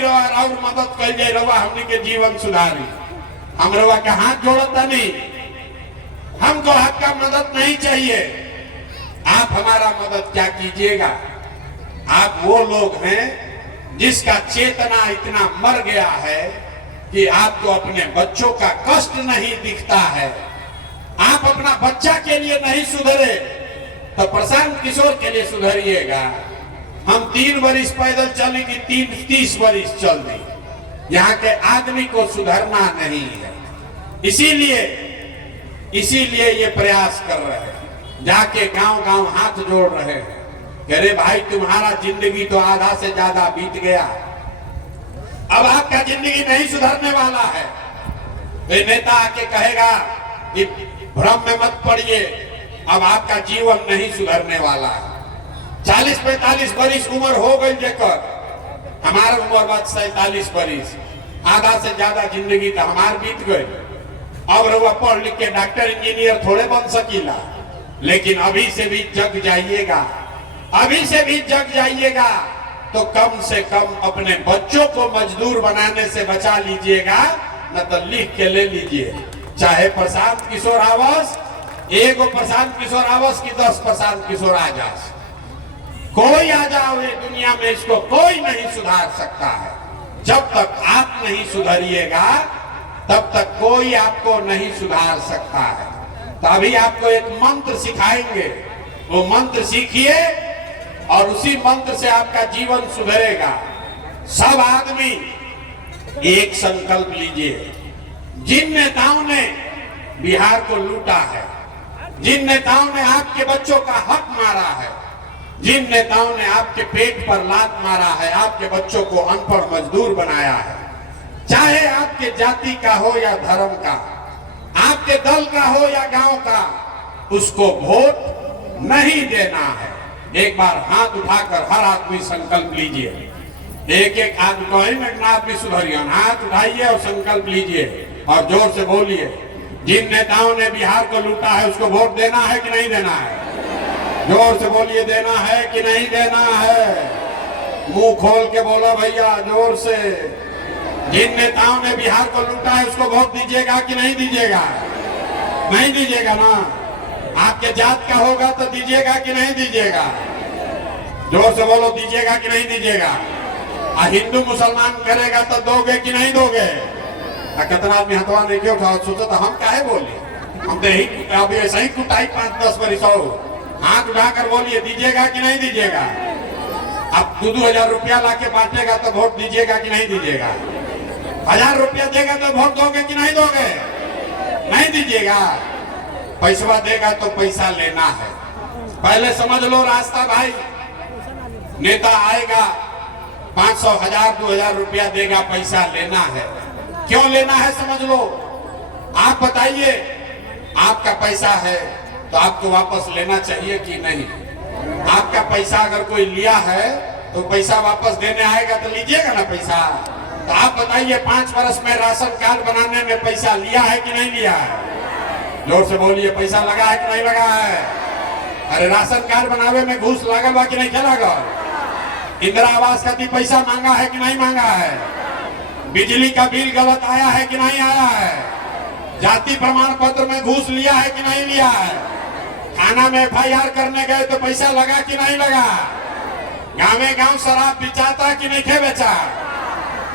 रवा और मदद कर जाए रवा हमने के जीवन सुधारी। हम रवा के हाथ जोड़ता नहीं, हमको आपका मदद नहीं चाहिए। आप हमारा मदद क्या कीजिएगा। आप वो लोग हैं जिसका चेतना इतना मर गया है कि आपको अपने बच्चों का कष्ट नहीं दिखता है। आप अपना बच्चा के लिए नहीं सुधरे तो प्रशांत किशोर के लिए सुधरिएगा। हम 3 वर्ष पैदल चले कि 30 वर्ष चल दी, यहाँ के आदमी को सुधरना नहीं है। इसीलिए ये प्रयास कर रहे हैं, जाके गांव-गांव हाथ जोड़ रहे हैं। अरे भाई तुम्हारा जिंदगी तो आधा से ज्यादा बीत गया, अब आपका जिंदगी नहीं सुधरने वाला है। तो नेता आके कहेगा कि भ्रम में मत पड़िए, अब आपका जीवन नहीं सुधरने वाला है। 40-45 वर्ष उम्र हो गई जेकर, हमारा उम्र बात 47 वर्ष, आधा से ज्यादा जिंदगी तो हमार बीत गई। अब रउआ पढ़ लिख के डॉक्टर इंजीनियर थोड़े बन सकीला, लेकिन अभी से भी जग जाइएगा, अभी से भी जग जाइएगा तो कम से कम अपने बच्चों को मजदूर बनाने से बचा लीजिएगा, न तो लिख के ले लीजिए। चाहे प्रशांत किशोर आवास, एगो प्रशांत किशोर आवास की 10 प्रशांत किशोर आवास, कोई आ जाओ ये दुनिया में, इसको कोई नहीं सुधार सकता है। जब तक आप नहीं सुधरिएगा तब तक कोई आपको नहीं सुधार सकता है। तो अभी आपको एक मंत्र सिखाएंगे, वो मंत्र सीखिए और उसी मंत्र से आपका जीवन सुधरेगा। सब आदमी एक संकल्प लीजिए। जिन नेताओं ने बिहार को लूटा है, जिन नेताओं ने आपके बच्चों का हक मारा है, जिन नेताओं ने आपके पेट पर लात मारा है, आपके बच्चों को अनपढ़ मजदूर बनाया है, चाहे आपके जाति का हो या धर्म का, आपके दल का हो या गांव का, उसको वोट नहीं देना है। एक बार हाथ उठाकर हर आदमी संकल्प लीजिए। एक आदमी सुधरिए, हाथ उठाइए और संकल्प लीजिए और जोर से बोलिए, जिन नेताओं ने बिहार को लूटा है उसको वोट देना है कि नहीं देना है? जोर से बोलिए, देना है कि नहीं देना है? मुंह खोल के बोलो भैया, जोर से। जिन नेताओं ने बिहार को लूटा है उसको वोट दीजिएगा कि नहीं दीजिएगा? नहीं दीजिएगा ना? आपके जात का होगा तो दीजिएगा कि नहीं दीजिएगा? जोर से बोलो, दीजिएगा कि नहीं दीजिएगा? हिंदू मुसलमान करेगा तो दोगे कि नहीं दोगे? कितना आदमी हथवा नहीं क्यों उठा, सोचो तो हम काहे बोले, हम तो यही अभी ऐसा ही कुटाई 5-10 वर्ष हो। हाथ उठाकर बोलिए, दीजिएगा कि नहीं दीजिएगा? अब 2-2 हजार रुपया ला के बांटेगा तो वोट दीजिएगा कि नहीं दीजिएगा? 1000 रुपया देगा तो वोट दोगे कि नहीं दोगे? नहीं दीजिएगा। पैसा देगा तो पैसा लेना है, पहले समझ लो रास्ता भाई। नेता आएगा 500, 1000, 2000 रुपया देगा, पैसा लेना है। क्यों लेना है समझ लो। आप बताइए, आपका पैसा है तो आपको वापस लेना चाहिए कि नहीं? आपका पैसा अगर कोई लिया है तो पैसा वापस देने आएगा तो लीजिएगा ना पैसा। तो आप बताइए, 5 वर्ष में राशन कार्ड बनाने में पैसा लिया है कि नहीं लिया है? जोर से बोलिए, पैसा लगा है कि नहीं लगा है? अरे राशन कार्ड बनावे में घूस लागल बा कि नहीं क्या लागल? इंदिरा आवास का पैसा मांगा है कि नहीं मांगा है? बिजली का बिल गलत आया है कि नहीं आया है? जाति प्रमाण पत्र में घूस लिया है कि नहीं लिया है? थाना में FIR करने गए तो पैसा लगा कि नहीं लगा? गाँव शराब बेचाता कि नहीं खे बेचा?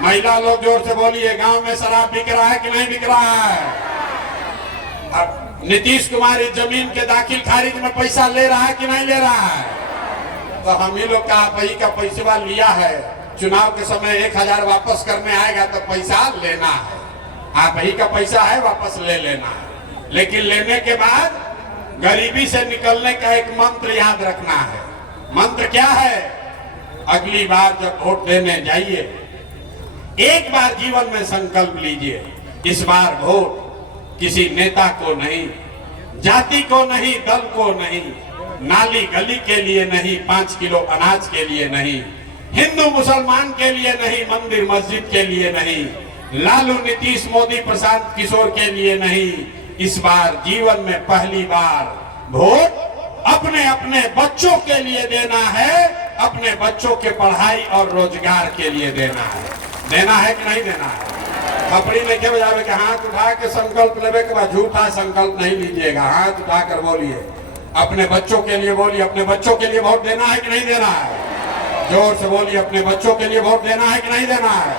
महिला लोग जोर से बोलिए, गांव में शराब बिक रहा है कि नहीं बिक रहा है? अब नीतीश कुमार इस जमीन के दाखिल खारिज में पैसा ले रहा है कि नहीं ले रहा है? तो हम ही लोग का आप ही का पैसा लिया है, चुनाव के समय 1000 वापस करने आएगा तो पैसा लेना है। आप ही का पैसा है, वापस ले लेना है। लेकिन लेने के बाद गरीबी से निकलने का एक मंत्र याद रखना है। मंत्र क्या है? अगली बार जब वोट देने जाइए, एक बार जीवन में संकल्प लीजिए, इस बार वोट किसी नेता को नहीं, जाति को नहीं, दल को नहीं, नाली गली के लिए नहीं, 5 किलो अनाज के लिए नहीं, हिंदू मुसलमान के लिए नहीं, मंदिर मस्जिद के लिए नहीं, लालू नीतीश मोदी प्रशांत किशोर के लिए नहीं। इस बार जीवन में पहली बार वोट अपने अपने बच्चों के लिए देना है, अपने बच्चों के पढ़ाई और रोजगार के लिए देना है। देना है कि नहीं देना है? खपड़ी में क्या बजावे के हाथ उठा के संकल्प लेवे के बाद झूठा संकल्प नहीं लीजिएगा। हाथ उठाकर बोलिए, अपने बच्चों के लिए बोलिए, अपने बच्चों के लिए वोट देना है कि नहीं देना है? जोर से बोलिए, अपने बच्चों के लिए वोट देना है कि नहीं देना है?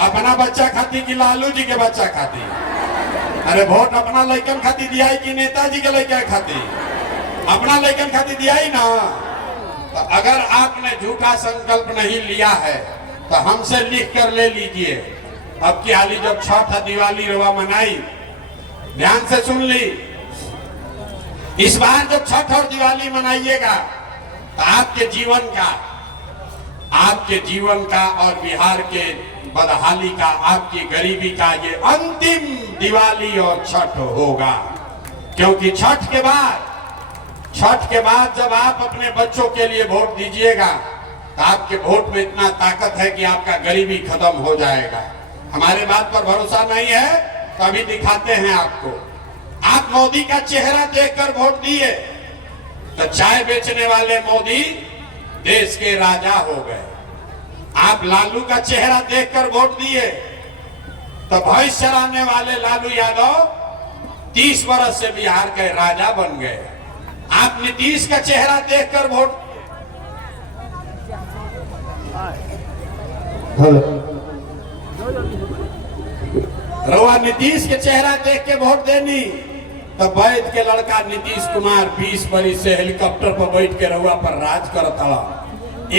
अपना बच्चा खाती कि लालू जी के बच्चा खाती? अरे वोट अपना लड़कन खाती दिया कि नेताजी के लड़का खाती? अपना लड़कन खाती दिया ही ना। तो अगर आपने झूठा संकल्प नहीं लिया है तो हमसे लिख कर ले लीजिए। अब की हाली जब छठ दिवाली रवा मनाई, ध्यान से सुन ली, इस बार जब छठ और दिवाली मनाइएगा तो आपके जीवन का और बिहार के बदहाली का, आपकी गरीबी का ये अंतिम दिवाली और छठ होगा। क्योंकि छठ के बाद जब आप अपने बच्चों के लिए वोट दीजिएगा तो आपके वोट में इतना ताकत है कि आपका गरीबी खत्म हो जाएगा। हमारे बात पर भरोसा नहीं है तो अभी दिखाते हैं आपको। आप मोदी का चेहरा देखकर वोट दिए तो चाय बेचने वाले मोदी देश के राजा हो गए। आप लालू का चेहरा देखकर वोट दिए तो भैंस चराने वाले लालू यादव 30 वर्ष से बिहार के राजा बन गए। आप नीतीश का चेहरा देखकर वोट, रवा नीतीश के चेहरा देख के वोट देनी तो वैद के लड़का नीतीश कुमार 20 बरिस से हेलीकॉप्टर पर बैठ के रवा पर राज करता।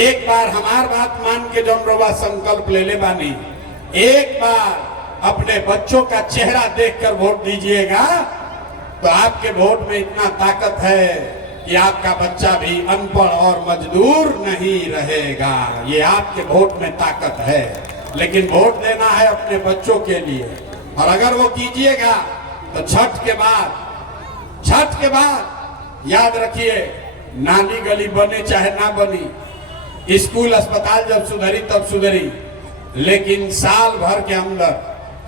एक बार हमार बात मान के जब रवा संकल्प ले ले बानी, एक बार अपने बच्चों का चेहरा देखकर वोट दीजिएगा तो आपके वोट में इतना ताकत है कि आपका बच्चा भी अनपढ़ और मजदूर नहीं रहेगा। ये आपके वोट में ताकत है। लेकिन वोट देना है अपने बच्चों के लिए। और अगर वो कीजिएगा तो छठ के बाद याद रखिए, नाली गली बने चाहे ना बनी, स्कूल अस्पताल जब सुधरी तब सुधरी, लेकिन साल भर के अंदर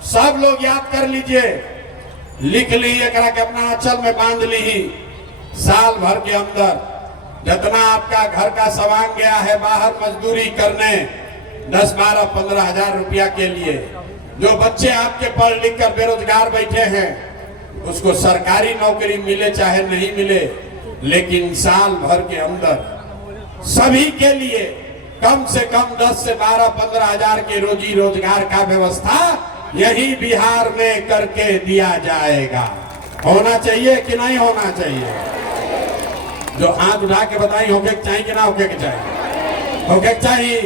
सब लोग याद कर लीजिए, लिख ली, एक अपना आंचल में बांध ली, साल भर के अंदर जितना आपका घर का सवांग गया है बाहर मजदूरी करने 10, 12, 15 हजार रुपया के लिए, जो बच्चे आपके पढ़ लिख कर बेरोजगार बैठे हैं उसको सरकारी नौकरी मिले चाहे नहीं मिले, लेकिन साल भर के अंदर सभी के लिए कम से कम 10 से 12, 15 हजार के रोजी रोजगार का व्यवस्था यही बिहार में करके दिया जाएगा। होना चाहिए कि नहीं होना चाहिए? जो हाथ उठा के बताई, होके चाहिए कि ना होके के चाहिए? होके चाहिए।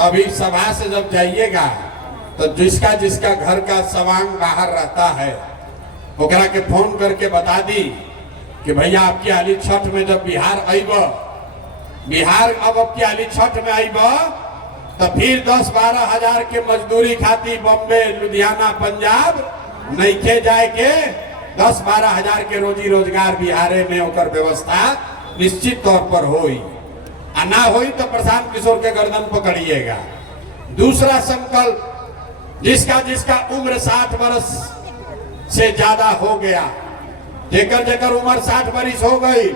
अभी सभा से जब जाइएगा तो जिसका घर का सवांग बाहर रहता है ओकरा के फोन करके बता दी कि भैया आपकी हाली छठ में जब बिहार अब आपकी हाली छठ में आईब तो फिर 10-12 हजार के मजदूरी खाती बॉम्बे, लुधियाना, पंजाब नहीं खे जाए के 10-12 हजार के रोजी रोजगार बिहारे में ओकर व्यवस्था निश्चित तौर पर होई। ना होई तो प्रशांत किशोर के गर्दन पकड़िएगा। दूसरा संकल्प, जिसका उम्र 60 वर्ष से ज्यादा हो गया, जेकर उम्र 60 वर्ष हो गई,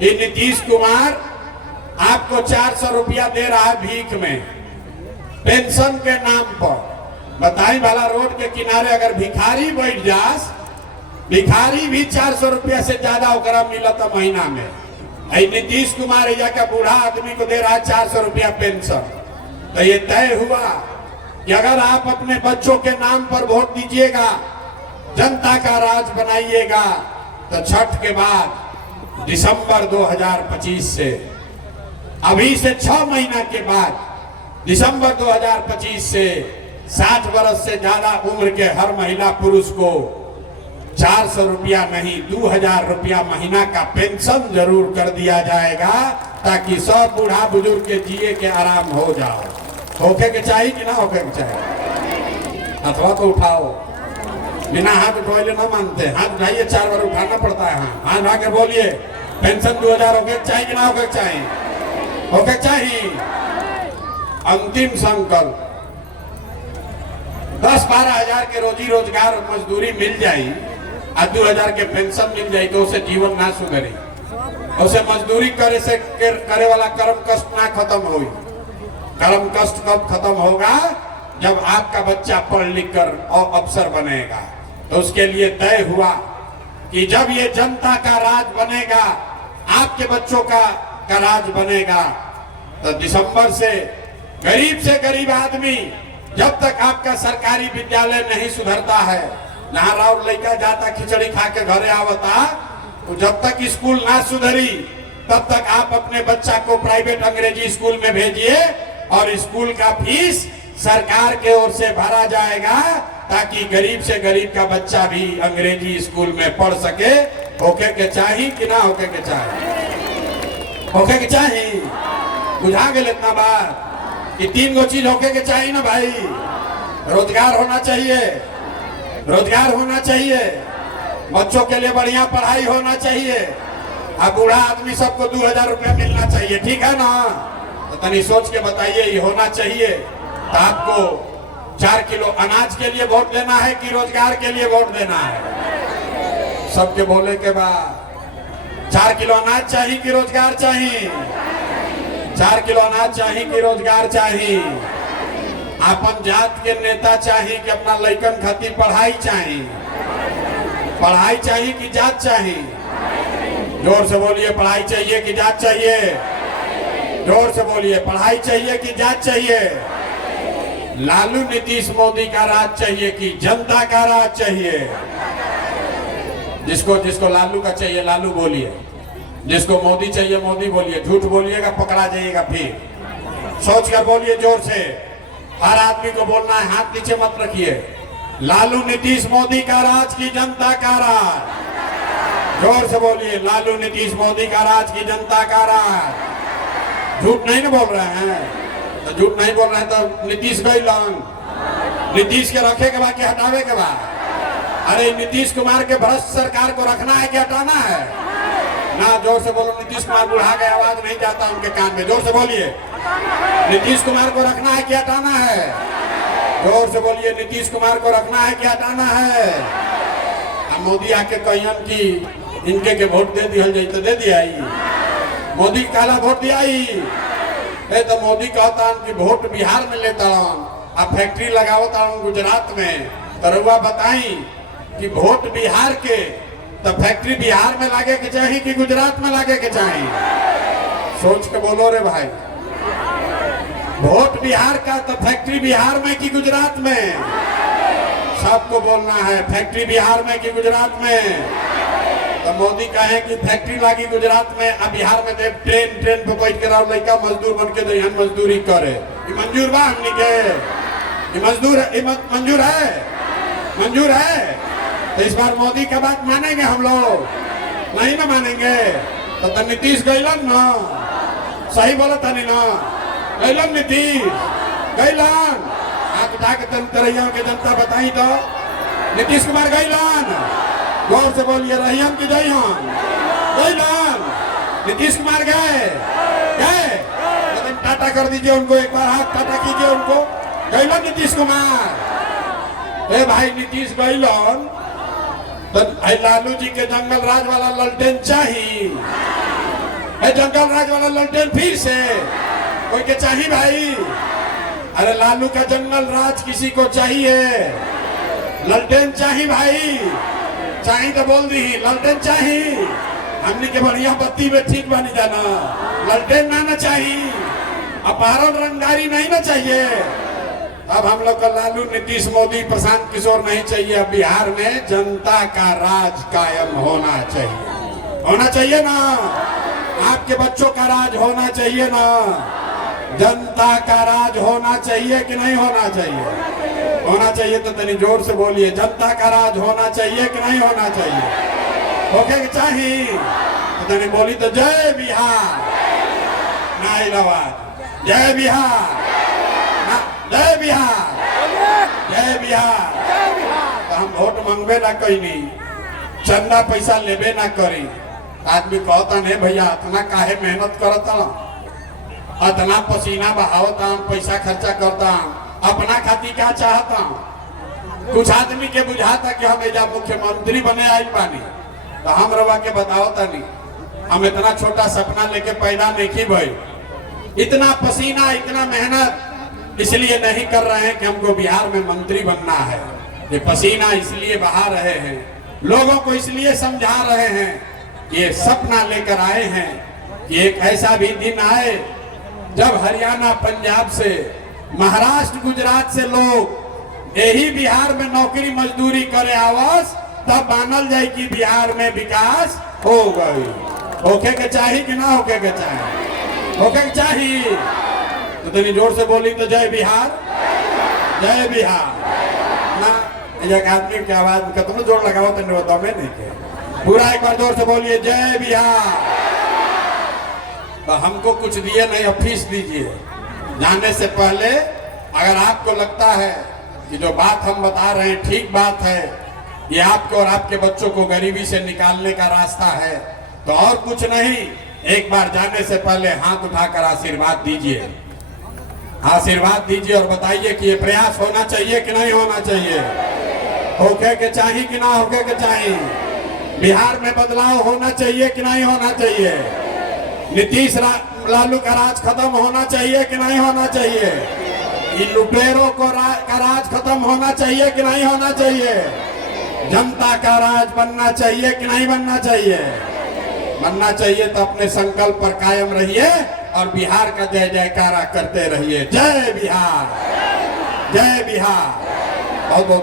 ये नीतीश कुमार आपको 400 रुपया दे रहा है भीख में, पेंशन के नाम पर। बताई वाला रोड के किनारे अगर भिखारी बैठ जास, भिखारी भी 400 रुपया से ज्यादा ओकरा मिलता महीना में। नीतीश कुमार या का बूढ़ा आदमी को दे रहा है 400 रुपया पेंशन। तो ये तय हुआ कि अगर आप अपने बच्चों के नाम पर वोट दीजिएगा, जनता का राज बनाइएगा, तो छठ के बाद दिसंबर 2025 से, अभी से 6 महीना के बाद दिसंबर 2025 से 60 वर्ष से ज्यादा उम्र के हर महिला पुरुष को 400 रुपया नहीं 2000 रुपया महीना का पेंशन जरूर कर दिया जाएगा, ताकि सब बूढ़ा बुजुर्ग के जिए के आराम हो जाओ। होके के चाहिए कि ना होके के चाहिए? अथवा तो उठाओ, बिना हाथ उठाए ना मानते, हाथ उठाइए, 4 बार उठाना पड़ता है। हाथ उठा के बोलिए, पेंशन 2000 होके के चाहिए कि ना होके के चाहिए? होके चाहिए। अंतिम संकल्प, 10-12 हजार के रोजी रोजगार मजदूरी मिल जाई और 2000 के पेंशन मिल जाए तो उसे जीवन ना सुधरी, उसे मजदूरी करे वाला कर्म कष्ट ना खत्म हुई। कर्म कष्ट कब खत्म होगा? जब आपका बच्चा पढ़ लिख कर और अफसर बनेगा। तो उसके लिए तय हुआ कि जब ये जनता का राज बनेगा, आपके बच्चों का राज बनेगा, तो दिसंबर से गरीब आदमी, जब तक आपका सरकारी विद्यालय नहीं सुधरता है, जहां राव लड़का जाता खिचड़ी खा के घरे आवता, तो जब तक स्कूल ना सुधरी तब तक आप अपने बच्चा को प्राइवेट अंग्रेजी स्कूल में भेजिए और स्कूल का फीस सरकार के ओर से भरा जाएगा, ताकि गरीब से गरीब का बच्चा भी अंग्रेजी स्कूल में पढ़ सके। होके के चाहिए कि ना होके के चाहिए? होके के चाहिए। बुझा गए इतना बात कि 3 गो चीज होके के चाहिए ना भाई। रोजगार होना चाहिए, रोजगार होना चाहिए, बच्चों के लिए बढ़िया पढ़ाई होना चाहिए, अब बूढ़ा आदमी सबको 2000 रुपया मिलना चाहिए, ठीक है ना? तो तनी सोच के बताइए, ये होना चाहिए। तो आपको 4 किलो अनाज के लिए वोट देना है कि रोजगार के लिए वोट देना है? सबके बोले के बाद 4 किलो अनाज चाहिए कि रोजगार चाहिए? 4 किलो अनाज चाहिए कि रोजगार चाहिए? अपन जात के नेता चाहिए कि अपना लड़कन खातिर पढ़ाई चाहिए? पढ़ाई चाहिए कि जात चाहिए? जोर से बोलिए, पढ़ाई चाहिए कि जात चाहिए? जोर से बोलिए, पढ़ाई चाहिए कि जात चाहिए? लालू नीतीश मोदी का राज चाहिए कि जनता का राज चाहिए? जिसको जिसको लालू का चाहिए लालू बोलिए, जिसको मोदी चाहिए मोदी बोलिए। झूठ बोलिएगा पकड़ा जाइएगा। फिर सोच कर बोलिए जोर से, हर आदमी को बोलना है, हाथ नीचे मत रखिए। लालू नीतीश मोदी का राज की जनता का राज? जोर से बोलिए, लालू नीतीश मोदी का राज की जनता का राज। झूठ नहीं ना बोल रहे हैं? तो झूठ नहीं बोल रहे हैं तो नीतीश गइलन, नीतीश के रखे के बाद कि हटावे के बाद? अरे नीतीश कुमार के भ्रष्ट सरकार को रखना है कि हटाना है? ना, जोर से बोलो। नीतीश कुमार बुढ़ा गए, आवाज नहीं जाता उनके कान में। जोर से बोलिए, नीतीश कुमार को रखना है कि हटाना है? जोर से बोलिए, नीतीश कुमार को रखना है कि हटाना है? हम मोदी आके कहियन कि इनके के वोट दे दिया जाए, तो दे दिया ही। मोदी काला वोट दिया ही। तो मोदी कहता कि वोट बिहार में लेता अब फैक्ट्री लगावता गुजरात में। तो रउआ बताई कि वोट बिहार के तो फैक्ट्री बिहार में लागे के चाहिए कि गुजरात में लागे के चाहिए? सोच के बोलो रे भाई। वोट बिहार का तो फैक्ट्री बिहार में कि गुजरात में? सबको बोलना है, फैक्ट्री बिहार में कि गुजरात में? तो मोदी कहे कि फैक्ट्री लागी गुजरात में, अब बिहार में ट्रेन पे बैठ के रहो लड़का मजदूर बन के दहन मजदूरी करे। ये मंजूर बा हमनी के? ये मंजूर है? मंजूर है? तो इस बार मोदी का बात मानेंगे हम लोग? नहीं ना मानेंगे। तो नीतीश गइलन ना? सही बोला था नहीं ना? गइलन नीतीश, गइलन। हाथ उठा के तरैया के जनता बताई तो नीतीश कुमार गइलन? जोर से बोलिए, रहियन की जइयन? गइलन? नीतीश कुमार गए? टाटा कर दीजिए उनको, एक बार हाथ टाटा कीजिए उनको। गइलन नीतीश कुमार? ए भाई, नीतीश गइलन तो लालू जी के जंगल राज वाला ललटेन चाहिए? जंगल राज वाला ललटेन फिर से कोई के चाहिए भाई? अरे लालू का जंगल राज किसी को चाहिए? ललटेन चाहिए भाई? चाहिए तो बोल दी, ललटेन चाहिए। हमने के बढ़िया बत्ती में ठीक बनी जाना, ललटेन ना चाहिए, अपहरण रंगदारी नहीं ना चाहिए। अब हम लोग का लालू नीतीश मोदी प्रशांत किशोर नहीं चाहिए। अब बिहार में जनता का राज कायम होना चाहिए। होना चाहिए ना? आपके बच्चों का राज होना चाहिए ना? जनता का राज होना चाहिए कि नहीं होना चाहिए? होना चाहिए। तो तनी जोर से बोलिए, जनता का राज होना चाहिए कि नहीं होना चाहिए? होके चाहिए। तो तनी बोली तो जय बिहार, ना इलाहाबाद, जय बिहार, जय बिहार, जय बिहार। तो हम वोट मांगबे ना कहीं, चंदा पैसा लेबे ना करी। आदमी कहता नहीं भैया इतना काहे मेहनत करता, इतना पसीना बहावता, पैसा खर्चा करता, अपना खातिर क्या चाहता? कुछ आदमी के बुझाता कि हम एजा मुख्यमंत्री बने आई पानी। तो हम रवा के बताओ तनी, हम इतना छोटा सपना लेके पैदा नहीं की भाई। इतना पसीना, इतना मेहनत इसलिए नहीं कर रहे हैं कि हमको बिहार में मंत्री बनना है। ये पसीना इसलिए बहा रहे हैं, लोगों को इसलिए समझा रहे हैं कि ये सपना लेकर आए हैं कि एक ऐसा भी दिन आए जब हरियाणा, पंजाब से, महाराष्ट्र, गुजरात से लोग यही बिहार में नौकरी मजदूरी करे आवास, तब मानल जाए कि बिहार में विकास हो गई। होके के चाहिए कि ना होके के चाहिए? होके के चाहिए तो इतनी जोर से बोली तो जय बिहार, जय बिहार ना। एक आदमी की आवाज में कितना जोर लगाओ तो बताओ मैं नहीं के पूरा एक बार जोर से बोलिए जय बिहार। तो हमको कुछ दिए नहीं, अब फीस दीजिए। जाने से पहले अगर आपको लगता है कि जो बात हम बता रहे हैं ठीक बात है, ये आपको और आपके बच्चों को गरीबी से निकालने का रास्ता है, तो और कुछ नहीं, एक बार जाने से पहले हाथ उठाकर आशीर्वाद दीजिए। आशीर्वाद दीजिए और बताइए कि ये प्रयास होना चाहिए कि नहीं होना चाहिए, होके के चाहिए कि ना होके के चाहिए, बिहार में बदलाव होना चाहिए कि नहीं होना चाहिए, नीतीश लालू का राज खत्म होना चाहिए कि नहीं होना चाहिए, इन लुटेरों को का राज खत्म होना चाहिए कि नहीं होना चाहिए, जनता का राज बनना चाहिए कि नहीं बनना चाहिए? बनना चाहिए। तो अपने संकल्प पर कायम रहिए और बिहार का जय जयकारा करते रहिए। जय बिहार, जय बिहार। बहुत बहुत